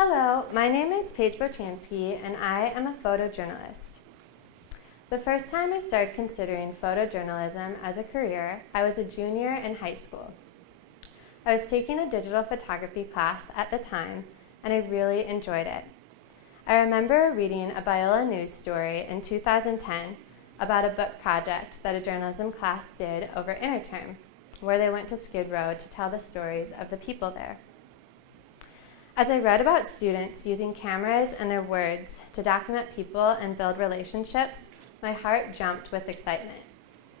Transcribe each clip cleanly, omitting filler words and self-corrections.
Hello, my name is Paige Brocianski, and I am a photojournalist. The first time I started considering photojournalism as a career, I was a junior in high school. I was taking a digital photography class at the time, and I really enjoyed it. I remember reading a Biola news story in 2010 about a book project that a journalism class did over interterm, where they went to Skid Row to tell the stories of the people there. As I read about students using cameras and their words to document people and build relationships, my heart jumped with excitement.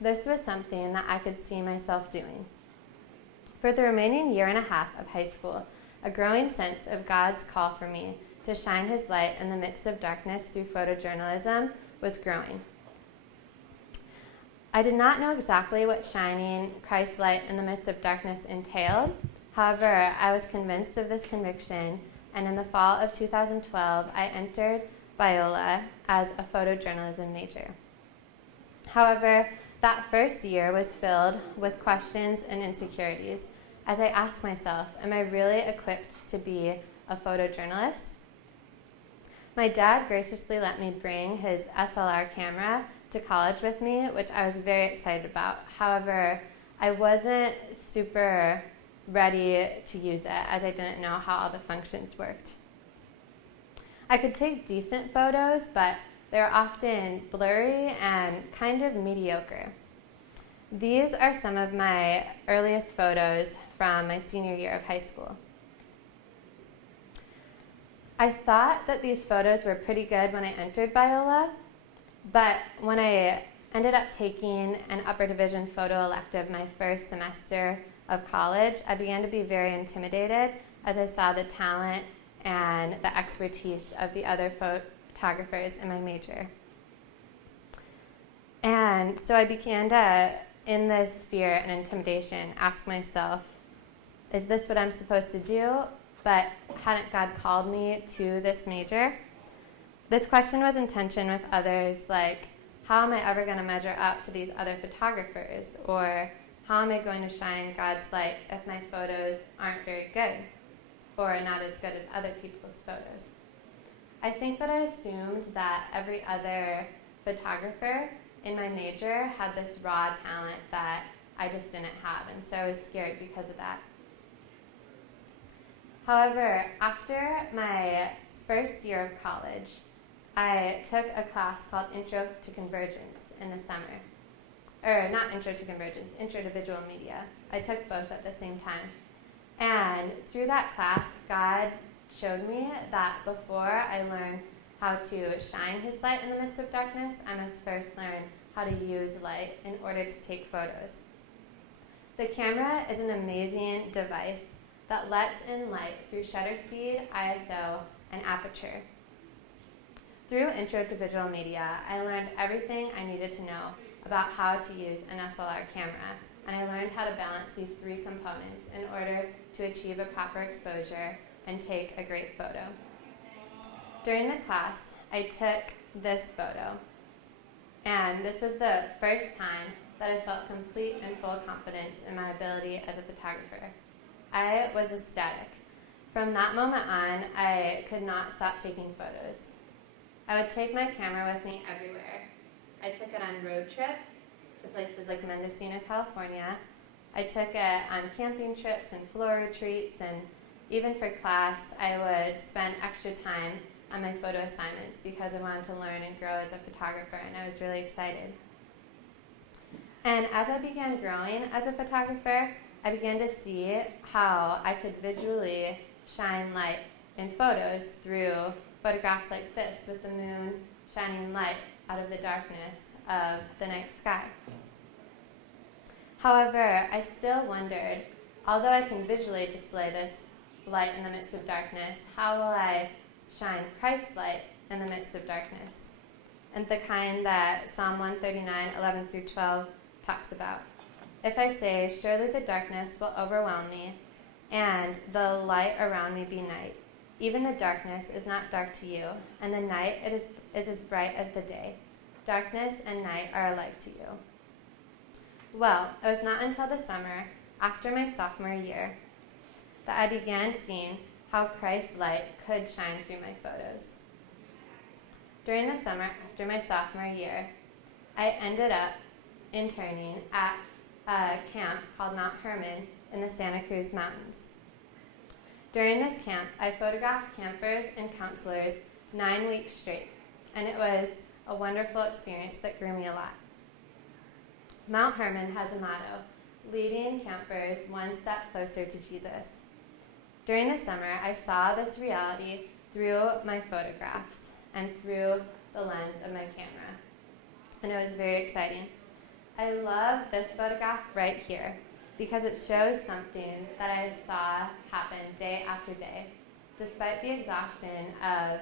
This was something that I could see myself doing. For the remaining year and a half of high school, a growing sense of God's call for me to shine His light in the midst of darkness through photojournalism was growing. I did not know exactly what shining Christ's light in the midst of darkness entailed. However, I was convinced of this conviction, and in the fall of 2012, I entered Biola as a photojournalism major. However, that first year was filled with questions and insecurities as I asked myself, am I really equipped to be a photojournalist? My dad graciously let me bring his SLR camera to college with me, which I was very excited about. However, I wasn't super ready to use it as I didn't know how all the functions worked. I could take decent photos, but they were often blurry and kind of mediocre. These are some of my earliest photos from my senior year of high school. I thought that these photos were pretty good when I entered Biola, but when I ended up taking an upper division photo elective my first semester of college, I began to be very intimidated as I saw the talent and the expertise of the other photographers in my major. And so I began to, in this fear and intimidation, ask myself, is this what I'm supposed to do? But hadn't God called me to this major? This question was in tension with others like, how am I ever going to measure up to these other photographers? Or how am I going to shine God's light if my photos aren't very good or not as good as other people's photos? I think that I assumed that every other photographer in my major had this raw talent that I just didn't have, and so I was scared because of that. However, after my first year of college, I took a class called Intro to Convergence in the summer. Or not Intro to Convergence, Intro to Visual Media. I took both at the same time. And through that class, God showed me that before I learned how to shine His light in the midst of darkness, I must first learn how to use light in order to take photos. The camera is an amazing device that lets in light through shutter speed, ISO, and aperture. Through Intro to Visual Media, I learned everything I needed to know about how to use an SLR camera, and I learned how to balance these three components in order to achieve a proper exposure and take a great photo. During the class, I took this photo, and this was the first time that I felt complete and full confidence in my ability as a photographer. I was ecstatic. From that moment on, I could not stop taking photos. I would take my camera with me everywhere. I took it on road trips to places like Mendocino, California. I took it on camping trips and floor retreats, and even for class, I would spend extra time on my photo assignments because I wanted to learn and grow as a photographer, and I was really excited. And as I began growing as a photographer, I began to see how I could visually shine light in photos through photographs like this, with the moon shining light out of the darkness of the night sky. However, I still wondered, although I can visually display this light in the midst of darkness, how will I shine Christ's light in the midst of darkness? And the kind that Psalm 139, 11 through 12 talks about. If I say, surely the darkness will overwhelm me, and the light around me be night, even the darkness is not dark to you, and the night is as bright as the day. Darkness and night are alike to you. Well, it was not until the summer, after my sophomore year, that I began seeing how Christ's light could shine through my photos. During the summer after my sophomore year, I ended up interning at a camp called Mount Hermon in the Santa Cruz Mountains. During this camp, I photographed campers and counselors 9 weeks straight, and it was a wonderful experience that grew me a lot. Mount Hermon has a motto, leading campers one step closer to Jesus. During the summer, I saw this reality through my photographs and through the lens of my camera, and it was very exciting. I love this photograph right here because it shows something that I saw happen day after day. Despite the exhaustion of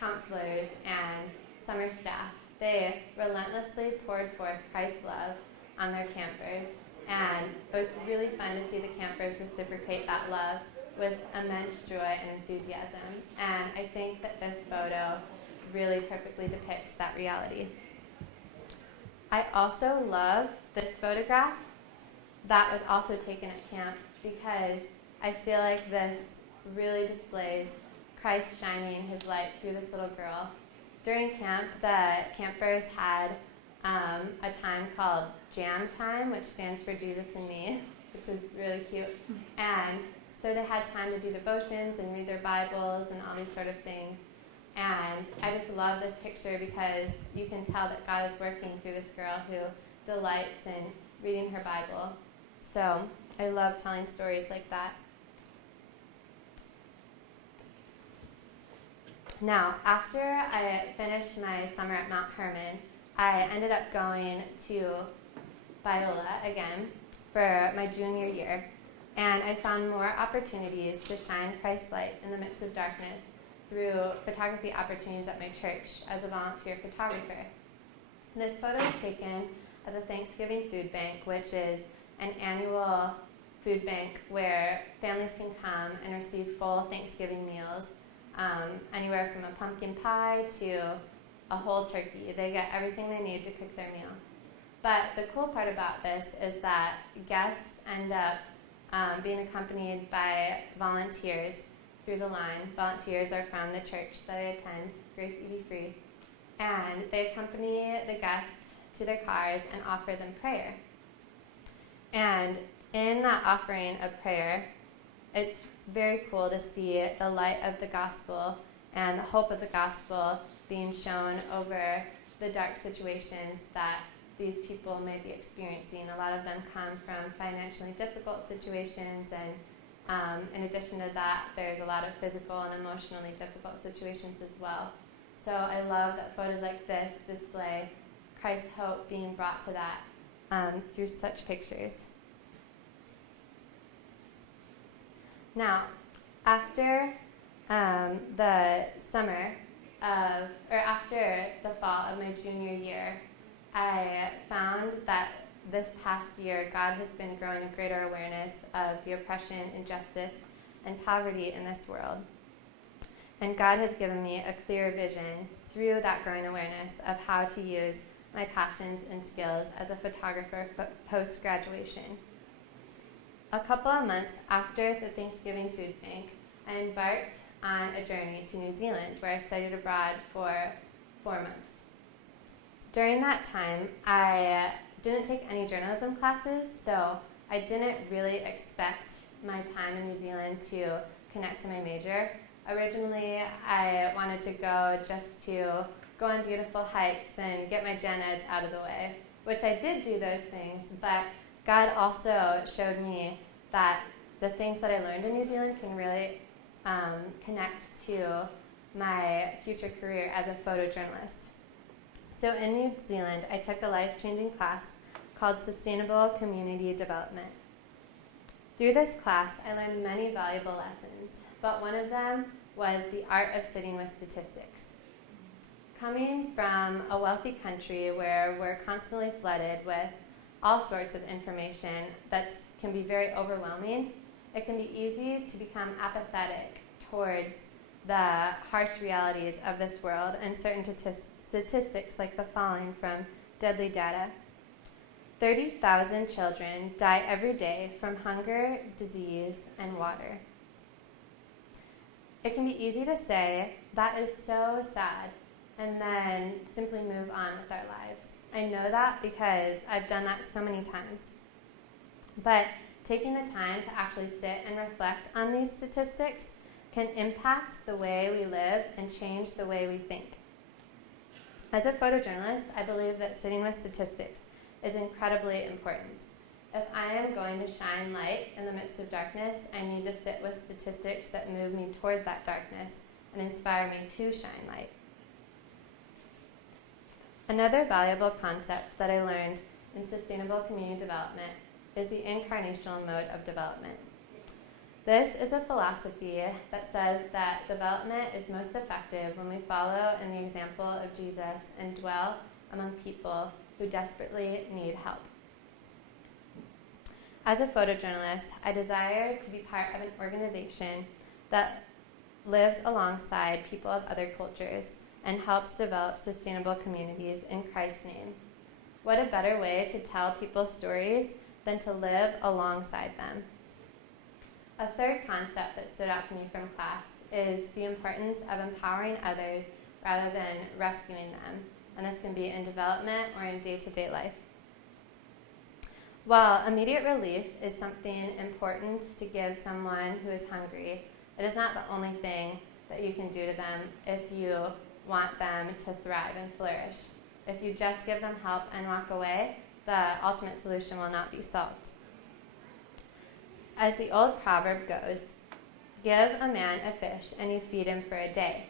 counselors and summer staff, they relentlessly poured forth Christ's love on their campers, and it was really fun to see the campers reciprocate that love with immense joy and enthusiasm. And I think that this photo really perfectly depicts that reality. I also love this photograph that was also taken at camp because I feel like this really displays Christ shining his light through this little girl. During camp, the campers had a time called Jam Time, which stands for Jesus and Me, which is really cute. And so they had time to do devotions and read their Bibles and all these sort of things. And I just love this picture because you can tell that God is working through this girl who delights in reading her Bible. So I love telling stories like that. Now, after I finished my summer at Mount Hermon, I ended up going to Biola again for my junior year, and I found more opportunities to shine Christ's light in the midst of darkness through photography opportunities at my church as a volunteer photographer. This photo was taken at the Thanksgiving Food Bank, which is an annual food bank where families can come and receive full Thanksgiving meals, anywhere from a pumpkin pie to a whole turkey. They get everything they need to cook their meal. But the cool part about this is that guests end up being accompanied by volunteers through the line. Volunteers are from the church that I attend, Grace E.B. Free, and they accompany the guests to their cars and offer them prayer. And in that offering of prayer, it's very cool to see the light of the gospel and the hope of the gospel being shown over the dark situations that these people may be experiencing. A lot of them come from financially difficult situations, and in addition to that, there's a lot of physical and emotionally difficult situations as well. So I love that photos like this display Christ's hope being brought to that through such pictures. Now, after the summer after the fall of my junior year, I found that this past year God has been growing a greater awareness of the oppression, injustice, and poverty in this world. And God has given me a clear vision through that growing awareness of how to use my passions and skills as a photographer post-graduation. A couple of months after the Thanksgiving Food Bank, I embarked on a journey to New Zealand where I studied abroad for 4 months. During that time, I didn't take any journalism classes, so I didn't really expect my time in New Zealand to connect to my major. Originally, I wanted to go just to go on beautiful hikes and get my gen eds out of the way, which I did do those things, but God also showed me that the things that I learned in New Zealand can really connect to my future career as a photojournalist. So in New Zealand, I took a life-changing class called Sustainable Community Development. Through this class, I learned many valuable lessons, but one of them was the art of sitting with statistics. Coming from a wealthy country where we're constantly flooded with all sorts of information that can be very overwhelming, it can be easy to become apathetic towards the harsh realities of this world and certain statistics like the following from Deadly Data. 30,000 children die every day from hunger, disease, and water. It can be easy to say, that is so sad, and then simply move on with our lives. I know that because I've done that so many times. But taking the time to actually sit and reflect on these statistics can impact the way we live and change the way we think. As a photojournalist, I believe that sitting with statistics is incredibly important. If I am going to shine light in the midst of darkness, I need to sit with statistics that move me toward that darkness and inspire me to shine light. Another valuable concept that I learned in sustainable community development is the incarnational mode of development. This is a philosophy that says that development is most effective when we follow in the example of Jesus and dwell among people who desperately need help. As a photojournalist, I desire to be part of an organization that lives alongside people of other cultures and helps develop sustainable communities in Christ's name. What a better way to tell people's stories than to live alongside them. A third concept that stood out to me from class is the importance of empowering others rather than rescuing them, and this can be in development or in day-to-day life. While immediate relief is something important to give someone who is hungry, it is not the only thing that you can do to them if you want them to thrive and flourish. If you just give them help and walk away, the ultimate solution will not be solved. As the old proverb goes, give a man a fish and you feed him for a day,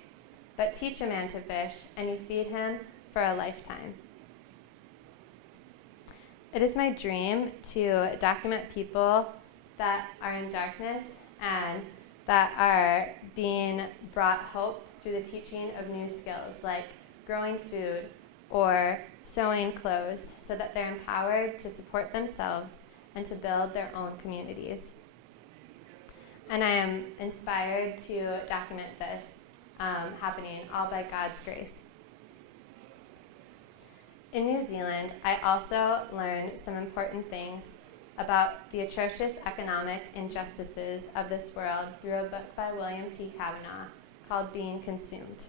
but teach a man to fish and you feed him for a lifetime. It is my dream to document people that are in darkness and that are being brought hope through the teaching of new skills like growing food or sewing clothes so that they're empowered to support themselves and to build their own communities. And I am inspired to document this happening all by God's grace. In New Zealand, I also learned some important things about the atrocious economic injustices of this world through a book by William T. Cavanaugh called Being Consumed.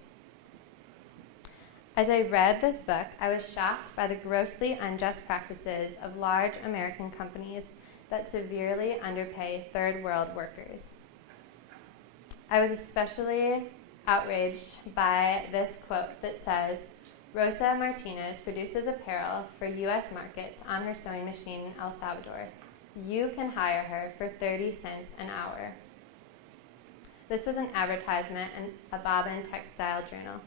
As I read this book, I was shocked by the grossly unjust practices of large American companies that severely underpay third world workers. I was especially outraged by this quote that says, Rosa Martinez produces apparel for U.S. markets on her sewing machine in El Salvador. You can hire her for 30 cents an hour. This was an advertisement in a Bobbin textile journal.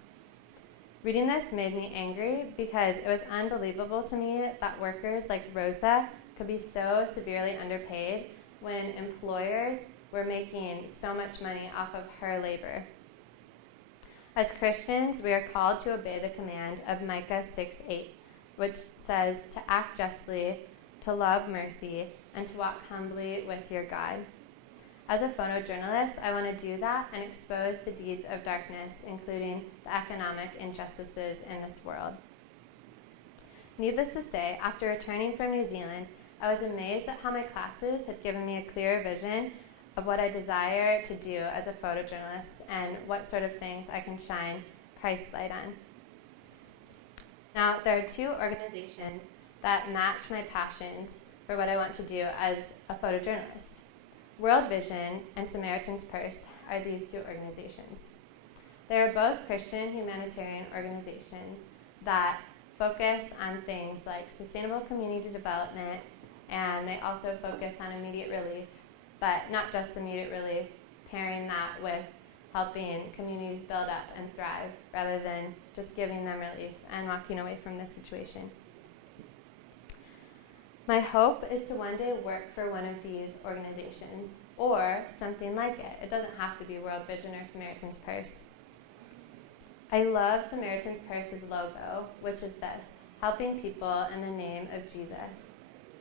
Reading this made me angry because it was unbelievable to me that workers like Rosa could be so severely underpaid when employers were making so much money off of her labor. As Christians, we are called to obey the command of Micah 6:8, which says to act justly, to love mercy, and to walk humbly with your God. As a photojournalist, I want to do that and expose the deeds of darkness, including the economic injustices in this world. Needless to say, after returning from New Zealand, I was amazed at how my classes had given me a clear vision of what I desire to do as a photojournalist and what sort of things I can shine Christ's light on. Now, there are two organizations that match my passions for what I want to do as a photojournalist. World Vision and Samaritan's Purse are these two organizations. They are both Christian humanitarian organizations that focus on things like sustainable community development, and they also focus on immediate relief, but not just immediate relief, pairing that with helping communities build up and thrive rather than just giving them relief and walking away from the situation. My hope is to one day work for one of these organizations or something like it. It doesn't have to be World Vision or Samaritan's Purse. I love Samaritan's Purse's logo, which is this, helping people in the name of Jesus.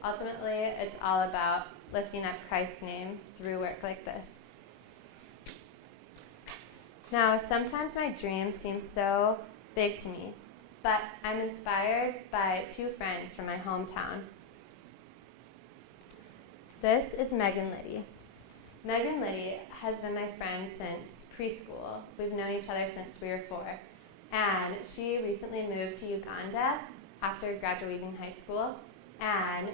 Ultimately, it's all about lifting up Christ's name through work like this. Now, sometimes my dreams seem so big to me, but I'm inspired by two friends from my hometown. This is Megan Liddy. Megan Liddy has been my friend since preschool. We've known each other since we were 4. And she recently moved to Uganda after graduating high school, and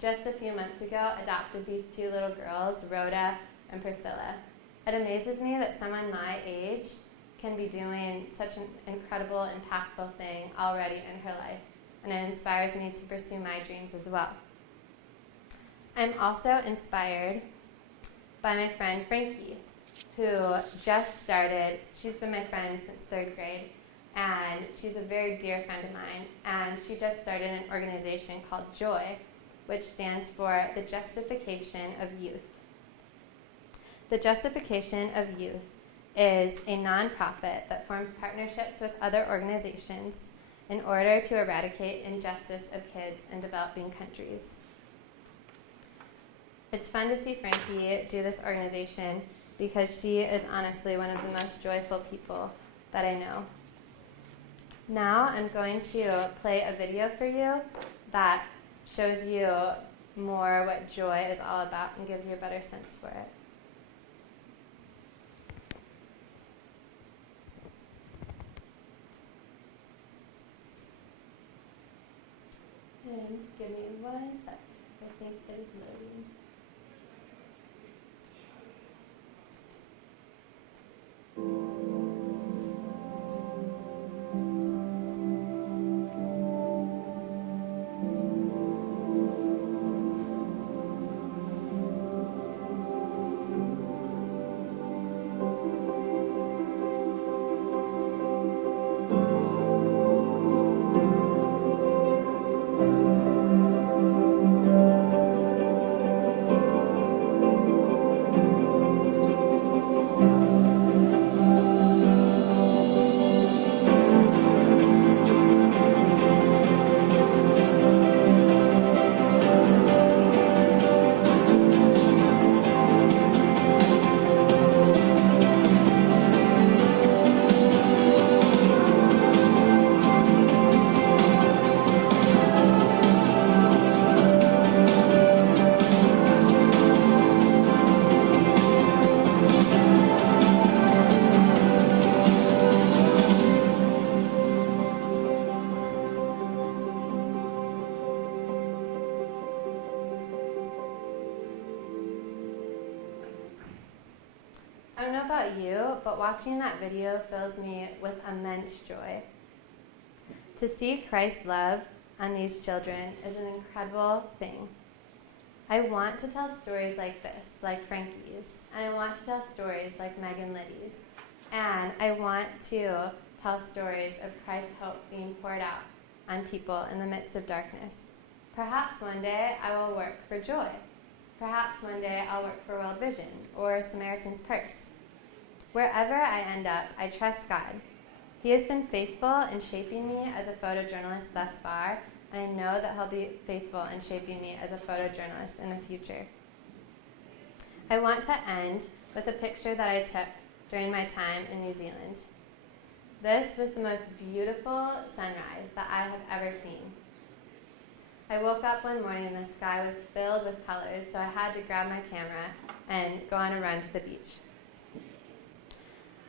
just a few months ago adopted these 2 little girls, Rhoda and Priscilla. It amazes me that someone my age can be doing such an incredible, impactful thing already in her life, and it inspires me to pursue my dreams as well. I'm also inspired by my friend Frankie, who just started. She's been my friend since 3rd grade, and she's a very dear friend of mine, and she just started an organization called JOY, which stands for the Justification of Youth. The Justification of Youth is a nonprofit that forms partnerships with other organizations in order to eradicate injustice of kids in developing countries. It's fun to see Frankie do this organization because she is honestly one of the most joyful people that I know. Now I'm going to play a video for you that shows you more what joy is all about and gives you a better sense for it. And give me 1 sec. I think it is loading. I don't know about you, but watching that video fills me with immense joy. To see Christ's love on these children is an incredible thing. I want to tell stories like this, like Frankie's, and I want to tell stories like Meg and Liddy's, and I want to tell stories of Christ's hope being poured out on people in the midst of darkness. Perhaps one day I will work for Joy. Perhaps one day I'll work for World Vision or Samaritan's Purse. Wherever I end up, I trust God. He has been faithful in shaping me as a photojournalist thus far, and I know that He'll be faithful in shaping me as a photojournalist in the future. I want to end with a picture that I took during my time in New Zealand. This was the most beautiful sunrise that I have ever seen. I woke up one morning and the sky was filled with colors, so I had to grab my camera and go on a run to the beach.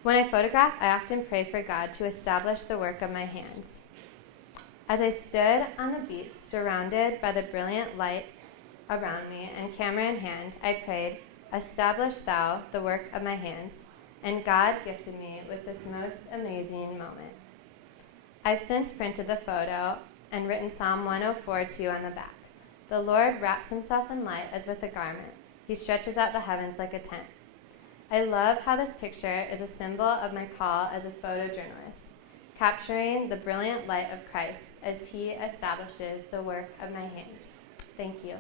When I photograph, I often pray for God to establish the work of my hands. As I stood on the beach, surrounded by the brilliant light around me and camera in hand, I prayed, "Establish thou the work of my hands," and God gifted me with this most amazing moment. I've since printed the photo and written Psalm 104:2 on the back. The Lord wraps himself in light as with a garment. He stretches out the heavens like a tent. I love how this picture is a symbol of my call as a photojournalist, capturing the brilliant light of Christ as he establishes the work of my hands. Thank you.